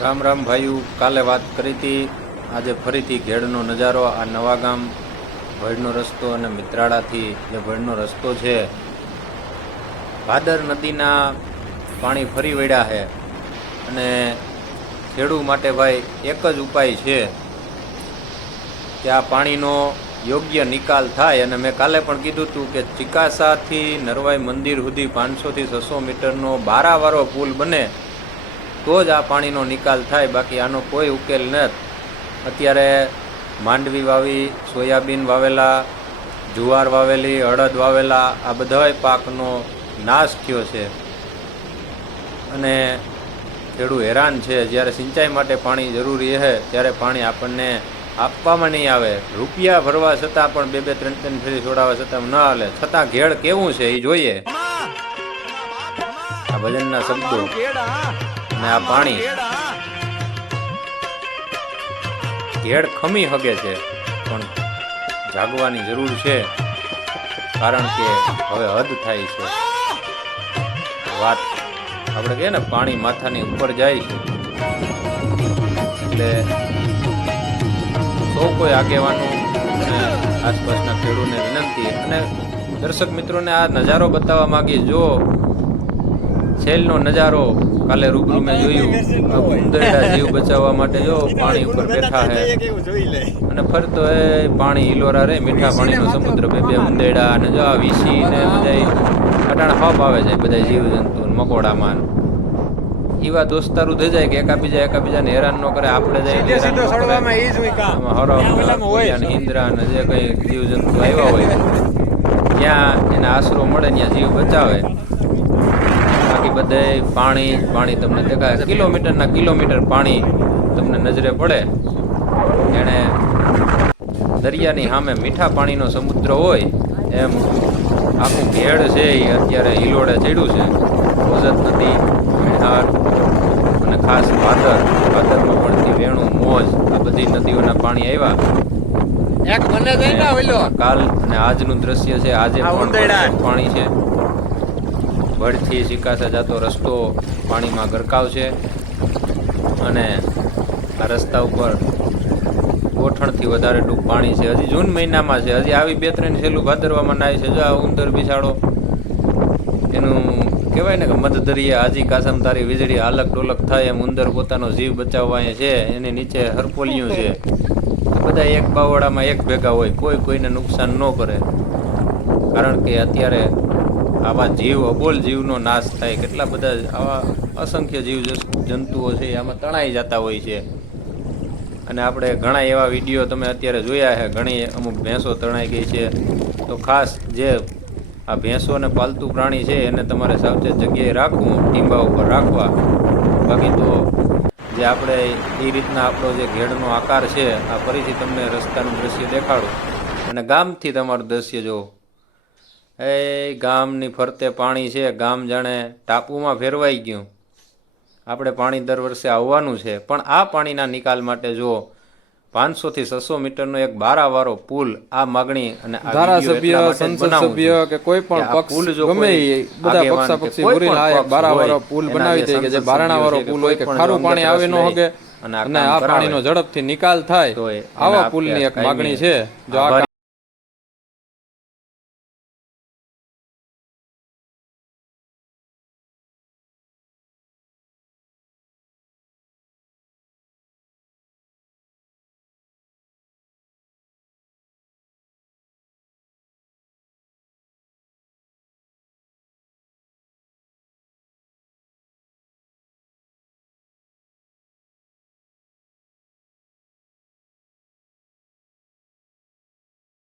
રામ રામ ભાઈઓ, કાલે વાત કરી હતી. આજે ફરીથી ઘેડનો નજારો. આ નવા ગામ ભયડનો રસ્તો અને મિત્રાળાથી જે ભયડનો રસ્તો છે, ભાદર નદીના પાણી ફરી વળ્યા છે અને ખેડૂત માટે ભાઈ એક જ ઉપાય છે કે આ પાણીનો યોગ્ય નિકાલ થાય. અને મેં કાલે પણ કીધું હતું કે ચિકાસાથી નરવાઈ મંદિર સુધી 500 થી 600 મીટરનો બારાવાળો પુલ બને તો જ આ પાણીનો નિકાલ થાય, બાકી આનો કોઈ ઉકેલ નથી. અત્યારે માંડવી વાવી, સોયાબીન વાવેલા, જુવાર વાવેલી, અડદ વાવેલા, આ બધાય પાકનો નાશ થયો છે અને ખેડૂત હેરાન છે. જ્યારે સિંચાઈ માટે પાણી જરૂરી છે ત્યારે પાણી આપણને આપવામાં નહીં આવે. રૂપિયા ભરવા છતાં પણ 2-3 ફેરી છોડાવવા છતાં ન હાલે. છતાં ઘેડ કેવું છે એ જોઈએ. આ ભજનના શબ્દો અને આ પાણી ઘેડ ખમી શકે છે, પણ જાગવાની જરૂર છે, કારણ કે હવે હદ થાય છે. વાત આપણે કહીએ ને, પાણી માથાની ઉપર જાય છે, એટલે સૌ કોઈ આગેવાનો અને આસપાસના ખેડૂતોને વિનંતી અને દર્શક મિત્રોને આ નજારો બતાવવા માંગીએ. જો છેલ્લો નજારો કાલે રૂબરૂ મેં જોયું. ઉંદરડા જીવ બચાવવા માટે જો પાણી ઉપર બેઠા છે અને ફરતો એ પાણી હિલોરા રે, મીઠા પાણીનો સમુદ્ર, બે ઉંદરડા અને જો આ વીસી ને બધા અટાણ હપ આવે છે, બધા જીવજંતુ મકોડામાં. એવા દોસ્તારું થઈ જાય કે એકાબીજાને હેરાન ન કરે. આપણે હિંદરા ને જે કઈ જીવજંતુ આવ્યા હોય ત્યાં એને આશરો મળે, ત્યાં જીવ બચાવે. બાકી બધે પાણી તમને દેખાય, કિલોમીટર પાણી તમને નજરે પડે. એને દરિયાની સામે મીઠા પાણીનો સમુદ્ર હોય એમ આખું ઘેડ છે એ અત્યારે હિલોડે ચડ્યું છે. ઓજત નદી, મેહાર અને ખાસ ભાદરમાં પડતી વેણું, મોજ, આ બધી નદીઓના પાણી આવ્યા. કાલ અને આજનું દ્રશ્ય છે. આજે પણ પાણી છે. ભડથી સિકાસા જતો રસ્તો પાણીમાં ગરકાવ છે અને આ રસ્તા ઉપર ગોઠણથી વધારે ડૂબ પાણી છે. હજી જૂન મહિનામાં છે, હજી આવી 2-3 છેલ્લું ભાદરવામાં નાય છે. જો આ ઉંદર બિસાડો, એનું કહેવાય ને કે મધદરિયા હાજી કાસમ તારી વીજળી હાલક ડોલક થાય એમ ઉંદર પોતાનો જીવ બચાવવા છે. એની નીચે હરપોલિયું છે. બધા એક બાવડામાં એક ભેગા હોય, કોઈને નુકસાન ન કરે, કારણ કે અત્યારે આવા જીવ, અબોલ જીવનો નાશ થાય. કેટલા બધા આવા અસંખ્ય જીવ જંતુઓ છે આમાં તણાઈ જતા હોય છે. અને આપણે ઘણા એવા વિડીયો તમે અત્યારે જોયા છે. ઘણી અમુક ભેંસો તણાઈ ગઈ છે. તો ખાસ જે આ ભેંસો અને પાલતુ પ્રાણી છે એને તમારે સાવચેત જગ્યાએ રાખવું, ટીંબા ઉપર રાખવા. બાકી તો જે આપણે એ રીતના આપણો જે ઘેડનો આકાર છે, આ ફરીથી તમને રસ્તાનું દ્રશ્ય દેખાડું અને ગામથી તમારું દ્રશ્ય જો. એ ગામની ફરતે પાણી છે. ગામ જાણે ટાપુમાં ફેરવાઈ ગયું. આપણે પાણી દર વર્ષે આવવાનું છે, પણ આ પાણીના નિકાલ માટે જો 500 થી 600 મીટરનો એક બારાવાળો પુલ, આ માગણી અને ધારાસભ્ય, સંસદ સભ્ય કે કોઈ પણ પક્ષ ગમે બધા પક્ષાપક્ષી ભરીને આ એક બારાવાળો પુલ બનાવી દે કે જે બારણાવાળો પુલ હોય કે ખારું પાણી આવે ન હગે અને આ પાણીનો ઝડપથી નિકાલ થાય. આવા પુલની એક માગણી છે. જો આ